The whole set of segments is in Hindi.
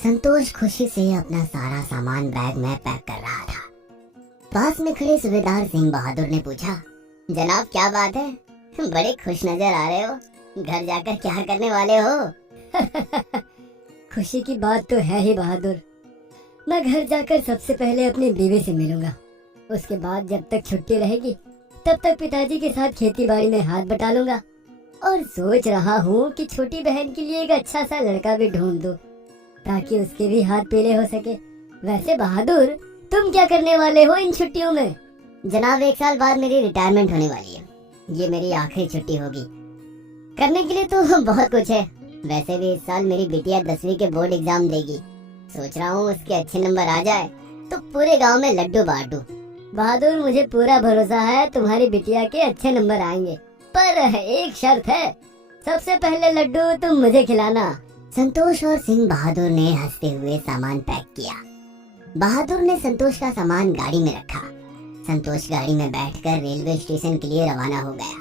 संतोष खुशी से अपना सारा सामान बैग में पैक कर रहा था। पास में खड़े सूबेदार सिंह बहादुर ने पूछा, जनाब क्या बात है, बड़े खुश नजर आ रहे हो, घर जाकर क्या करने वाले हो? खुशी की बात तो है ही बहादुर। मैं घर जाकर सबसे पहले अपनी बीवी से मिलूंगा। उसके बाद जब तक छुट्टी रहेगी तब तक पिताजी के साथ खेती बाड़ी में हाथ बटा लूंगा और सोच रहा हूँ कि छोटी बहन के लिए एक अच्छा सा लड़का भी ढूंढ दूं ताकि उसके भी हाथ पीले हो सके। वैसे बहादुर, तुम क्या करने वाले हो इन छुट्टियों में? जनाब 1 साल बाद मेरी रिटायरमेंट होने वाली है। ये मेरी आखिरी छुट्टी होगी। करने के लिए तो बहुत कुछ है। वैसे भी इस साल मेरी बिटिया 10वीं के बोर्ड एग्जाम देगी। सोच रहा हूँ उसके अच्छे नंबर आ जाए तो पूरे गांव में लड्डू बांट दूं। बहादुर, मुझे पूरा भरोसा है तुम्हारी बिटिया के अच्छे नंबर आएंगे, पर एक शर्त है, सबसे पहले लड्डू तुम मुझे खिलाना। संतोष और सिंह बहादुर ने हंसते हुए सामान पैक किया। बहादुर ने संतोष का सामान गाड़ी में रखा। संतोष गाड़ी में बैठकर रेलवे स्टेशन के लिए रवाना हो गया।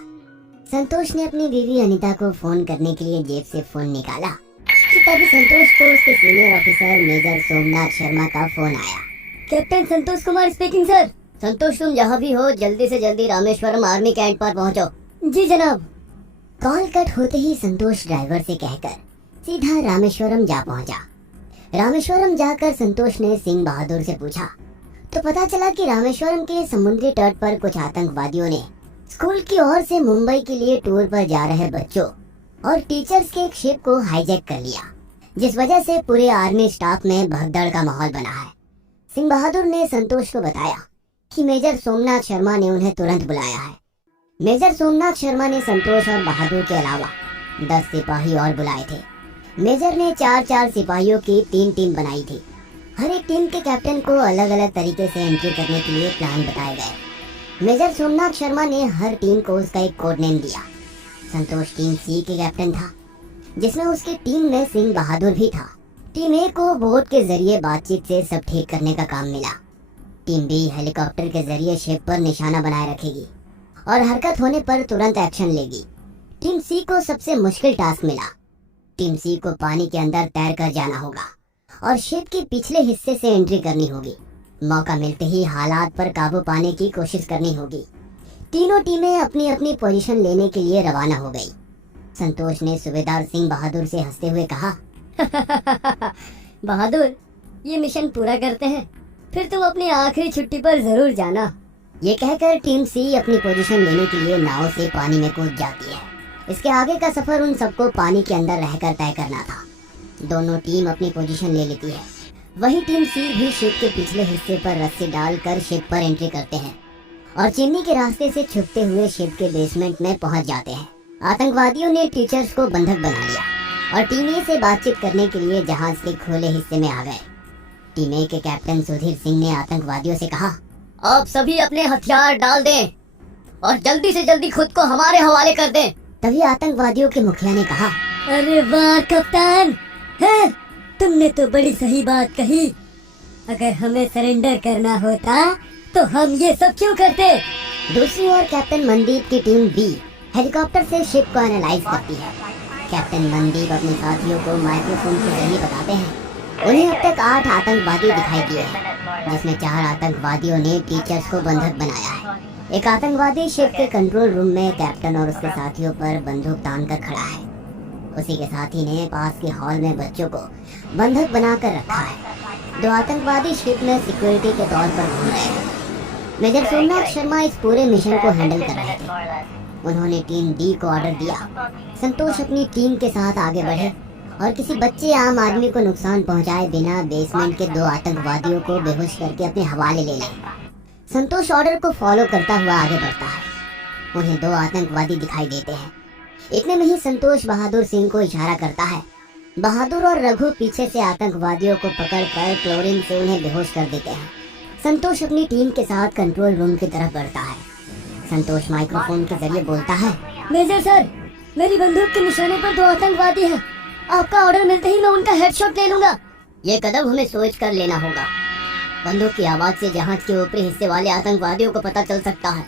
संतोष ने अपनी बीवी अनीता को फोन करने के लिए जेब से फोन निकाला कि तभी संतोष को उसके senior officer major Somnath Sharma का फोन आया। Captain Santosh Kumar speaking sir. Santosh, तुम जहाँ भी हो जल्दी से जल्दी रामेश्वरम आर्मी कैंप पर पहुँचो। जी जनाब। कॉल कट होते ही संतोष ड्राइवर से कहकर सीधा रामेश्वरम जा पहुंचा। रामेश्वरम जाकर संतोष ने सिंह बहादुर से पूछा तो पता चला कि रामेश्वरम के समुद्री तट पर कुछ आतंकवादियों ने स्कूल की ओर से मुंबई के लिए टूर पर जा रहे बच्चों और टीचर्स के एक शिप को हाईजैक कर लिया, जिस वजह से पूरे आर्मी स्टाफ में भगदड़ का माहौल बना है। सिंह बहादुर ने संतोष को बताया कि मेजर सोमनाथ शर्मा ने उन्हें तुरंत बुलाया है। मेजर सोमनाथ शर्मा ने संतोष और बहादुर के अलावा 10 सिपाही और बुलाए थे। मेजर ने 4-4 सिपाहियों की 3 टीम बनाई थी। हर एक टीम के कैप्टन को अलग अलग तरीके से एंट्री करने के लिए प्लान बताए गए। मेजर सोमनाथ शर्मा ने हर टीम को उसका एक कोड नेम दिया। संतोष टीम सी के कैप्टन था, जिसमें उसकी टीम में सिंह बहादुर भी था। टीम ए को बोट के जरिए बातचीत से सब ठीक करने का काम मिला। टीम बी हेलीकॉप्टर के जरिए शिप पर निशाना बनाए रखेगी और हरकत होने पर तुरंत एक्शन लेगी। टीम सी को सबसे मुश्किल टास्क मिला। टीम सी को पानी के अंदर तैर कर जाना होगा और शिप के पिछले हिस्से से एंट्री करनी होगी। मौका मिलते ही हालात पर काबू पाने की कोशिश करनी होगी। तीनों टीमें अपनी अपनी पोजीशन लेने के लिए रवाना हो गई। संतोष ने सूबेदार सिंह बहादुर से हंसते हुए कहा, बहादुर, ये मिशन पूरा करते हैं, फिर तुम अपनी आखिरी छुट्टी पर जरूर जाना। ये कहकर टीम सी अपनी पोजीशन लेने के लिए नाव से पानी में कूद जाती है। इसके आगे का सफर उन सबको पानी के अंदर रहकर तय करना था। दोनों टीम अपनी पोजीशन ले लेती है। वही टीम सी भी शिप के पिछले हिस्से पर रस्सी डालकर शिप पर एंट्री करते हैं और चिमनी के रास्ते से छुपते हुए शिप के बेसमेंट में पहुंच जाते हैं। आतंकवादियों ने टीचर्स को बंधक बना लिया और टीम ए से बातचीत करने के लिए जहाज के खुले हिस्से में आ गए। टीम ए के कैप्टन सुधीर सिंह ने आतंकवादियों से कहा, आप सभी अपने हथियार डाल दें और जल्दी से जल्दी खुद को हमारे हवाले कर दें। तभी आतंकवादियों के मुखिया ने कहा, अरे वाह कप्तान, है तुमने तो बड़ी सही बात कही। अगर हमें सरेंडर करना होता तो हम ये सब क्यों करते। दूसरी ओर कैप्टन मनदीप की टीम बी हेलीकॉप्टर से शिप को एनालाइज करती है। कैप्टन मनदीप अपने साथियों को माइक्रोफोन के जरिए बताते हैं उन्हें अब तक 8 आतंकवादी दिखाई दिए हैं, जिसमें 4 आतंकवादियों ने टीचर्स को बंधक बनाया है। एक आतंकवादी शिप के कंट्रोल रूम में कैप्टन और उसके साथियों पर बंदूक तान कर खड़ा है। उसी के साथी ने पास के हॉल में बच्चों को बंधक बनाकर रखा है। 2 आतंकवादी शिप में सिक्योरिटी के तौर पर घूम रहे हैं। मेजर सोमनाथ शर्मा इस पूरे मिशन को हैंडल कर रहे थे। उन्होंने टीम डी को ऑर्डर दिया, संतोष अपनी टीम के साथ आगे बढ़े और किसी बच्चे आम आदमी को नुकसान पहुंचाए बिना बेसमेंट के 2 आतंकवादियों को बेहोश करके अपने हवाले ले लें। संतोष ऑर्डर को फॉलो करता हुआ आगे बढ़ता है। उन्हें 2 आतंकवादी दिखाई देते हैं। इतने में ही संतोष बहादुर सिंह को इशारा करता है। बहादुर और रघु पीछे से आतंकवादियों को पकड़कर क्लोरीन से उन्हें बेहोश कर देते हैं। संतोष अपनी टीम के साथ कंट्रोल रूम की तरफ बढ़ता है। संतोष माइक्रोफोन के जरिए बोलता है, मेजर सर, मेरी बंदूक के निशाने पर 2 आतंकवादी हैं। आपका ऑर्डर मिलते ही मैं उनका हेडशॉट ले लूंगा। ये कदम हमें सोच कर लेना होगा। बंदूक की आवाज से जहाज के ऊपरी हिस्से वाले आतंकवादियों को पता चल सकता है,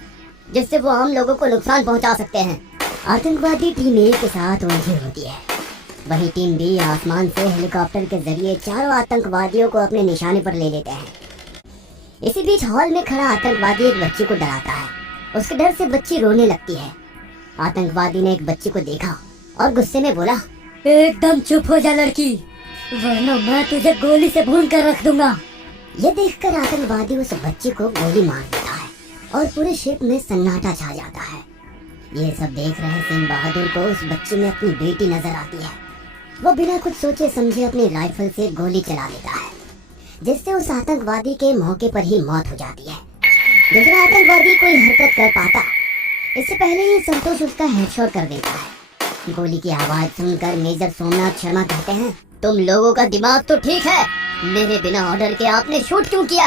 जिससे वो आम लोगों को नुकसान पहुंचा सकते हैं। आतंकवादी टीम ए के साथ उलझी होती है। वही टीम बी आसमान से हेलीकॉप्टर के जरिए चारों आतंकवादियों को अपने निशाने पर ले लेते हैं। इसी बीच हॉल में खड़ा आतंकवादी एक बच्ची को डराता है। उसके डर से बच्ची रोने लगती है। आतंकवादी ने एक बच्ची को देखा और गुस्से में बोला, एकदम चुप हो जा लड़की, वरना मैं तुझे गोली से भून कर रख दूंगा। ये देखकर आतंकवादी उस बच्ची को गोली मार देता है और पूरे शिप में सन्नाटा छा जाता है। ये सब देख रहे सिंह बहादुर को उस बच्ची में अपनी बेटी नजर आती है। वो बिना कुछ सोचे समझे अपनी राइफल से गोली चला देता है, जिससे उस आतंकवादी के मौके पर ही मौत हो जाती है। दूसरा आतंकवादी कोई हरकत कर पाता इससे पहले ही संतोष उसका हेडशॉट कर देता है। गोली की आवाज सुनकर मेजर सोमनाथ शर्मा कहते हैं, तुम लोगों का दिमाग तो ठीक है, मेरे बिना ऑर्डर के आपने शूट क्यों किया?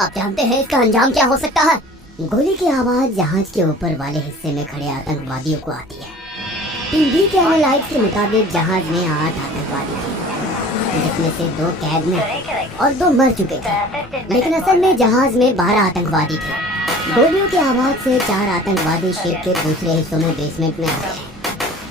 आप जानते हैं इसका अंजाम क्या हो सकता है? गोली की आवाज जहाज के ऊपर वाले हिस्से में खड़े आतंकवादियों को आती है। टीम बी के एनालाइज के मुताबिक जहाज में 8 आतंकवादी थे, जिसमें से 2 कैद में और 2 मर चुके थे, लेकिन असल में जहाज में 12 आतंकवादी थे। गोलियों की आवाज से 4 आतंकवादी शिप के दूसरे हिस्सों में बेसमेंट में आते हैं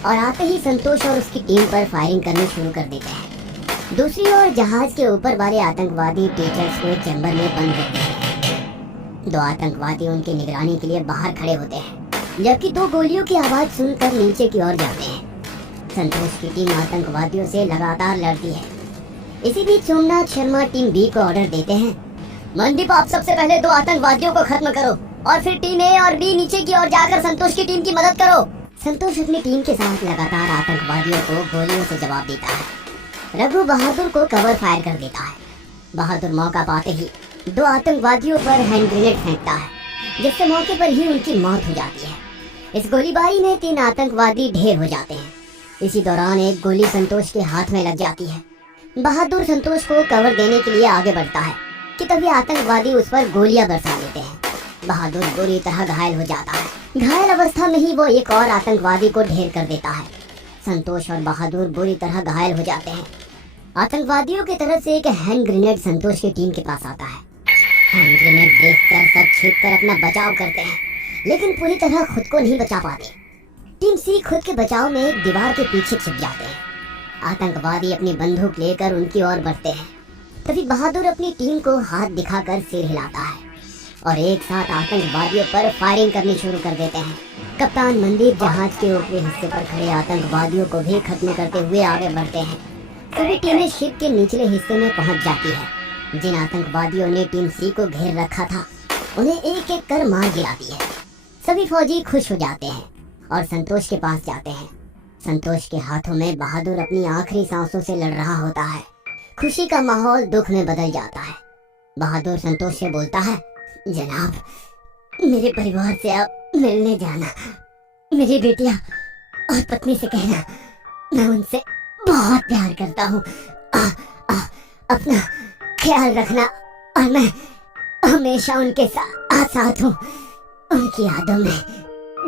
और आते ही संतोष और उसकी टीम पर फायरिंग करनी शुरू कर देते हैं। दूसरी ओर जहाज के ऊपर वाले आतंकवादी टीचर्स को एक चैम्बर में बंद करते हैं। 2 आतंकवादी उनकी निगरानी के लिए बाहर खड़े होते हैं, जबकि 2 गोलियों की आवाज सुनकर नीचे की ओर जाते हैं। संतोष की टीम आतंकवादियों से लगातार लड़ती है। इसी बीच सोमनाथ शर्मा टीम बी को ऑर्डर देते हैं, मनदीप आप सबसे पहले 2 आतंकवादियों को खत्म करो और फिर टीम ए और बी नीचे की ओर जाकर संतोष की टीम की मदद करो। संतोष अपनी टीम के साथ लगातार आतंकवादियों को गोलियों से जवाब देता है। रघु बहादुर को कवर फायर कर देता है। बहादुर मौका पाते ही 2 आतंकवादियों पर हैंड ग्रेनेड फेंकता है, जिससे मौके पर ही उनकी मौत हो जाती है। इस गोलीबारी में 3 आतंकवादी ढेर हो जाते हैं। इसी दौरान एक गोली संतोष के हाथ में लग जाती है। बहादुर संतोष को कवर देने के लिए आगे बढ़ता है कि तभी आतंकवादी उस पर गोलियां बरसा देते हैं। बहादुर बुरी तरह घायल हो जाता है। घायल अवस्था में ही वो एक और आतंकवादी को ढेर कर देता है। संतोष और बहादुर बुरी तरह घायल हो जाते हैं। आतंकवादियों की तरफ से एक हैंड ग्रेनेड संतोष की टीम के पास आता है। हैंड ग्रेनेड देखकर सब छिपकर अपना बचाव करते हैं, लेकिन पूरी तरह खुद को नहीं बचा पाते। टीम सी खुद के बचाव में एक दीवार के पीछे छिप जाते हैं। आतंकवादी अपनी बंदूक लेकर उनकी ओर बढ़ते हैं। तभी बहादुर अपनी टीम को हाथ दिखाकर सिर हिलाता है और एक साथ आतंकवादियों पर फायरिंग करनी शुरू कर देते हैं। कप्तान मनदीप जहाज के ऊपरी हिस्से पर खड़े आतंकवादियों को भी खत्म करते हुए आगे बढ़ते हैं। सभी टीमें शिप के निचले हिस्से में पहुंच जाती है। जिन आतंकवादियों ने टीम सी को घेर रखा था, उन्हें एक एक कर मार गिराती है। सभी फौजी खुश हो जाते हैं और संतोष के पास जाते हैं। संतोष के हाथों में बहादुर अपनी आखिरी सांसों से लड़ रहा होता है। खुशी का माहौल दुख में बदल जाता है। बहादुर संतोष से बोलता है, जनाब, मेरे परिवार से आप मिलने जाना। मेरी बेटियां और पत्नी से कहना मैं उनसे बहुत प्यार करता हूँ। अपना ख्याल रखना और मैं हमेशा उनके साथ हूँ, उनकी यादों में।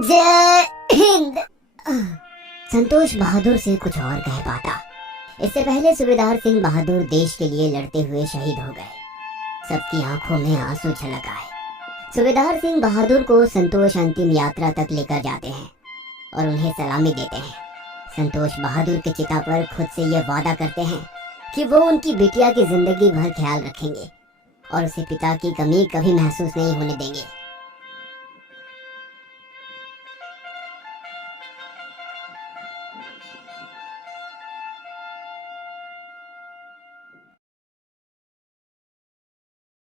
जय हिंद। संतोष बहादुर से कुछ और कह पाता, इससे पहले सूबेदार सिंह बहादुर देश के लिए लड़ते हुए शहीद हो गए। सबकी आंखों में आंसू छलक आए। सूबेदार सिंह बहादुर को संतोष अंतिम यात्रा तक लेकर जाते हैं और उन्हें सलामी देते हैं। संतोष बहादुर के चिता पर खुद से ये वादा करते हैं कि वो उनकी बिटिया की जिंदगी भर ख्याल रखेंगे और उसे पिता की कमी कभी महसूस नहीं होने देंगे।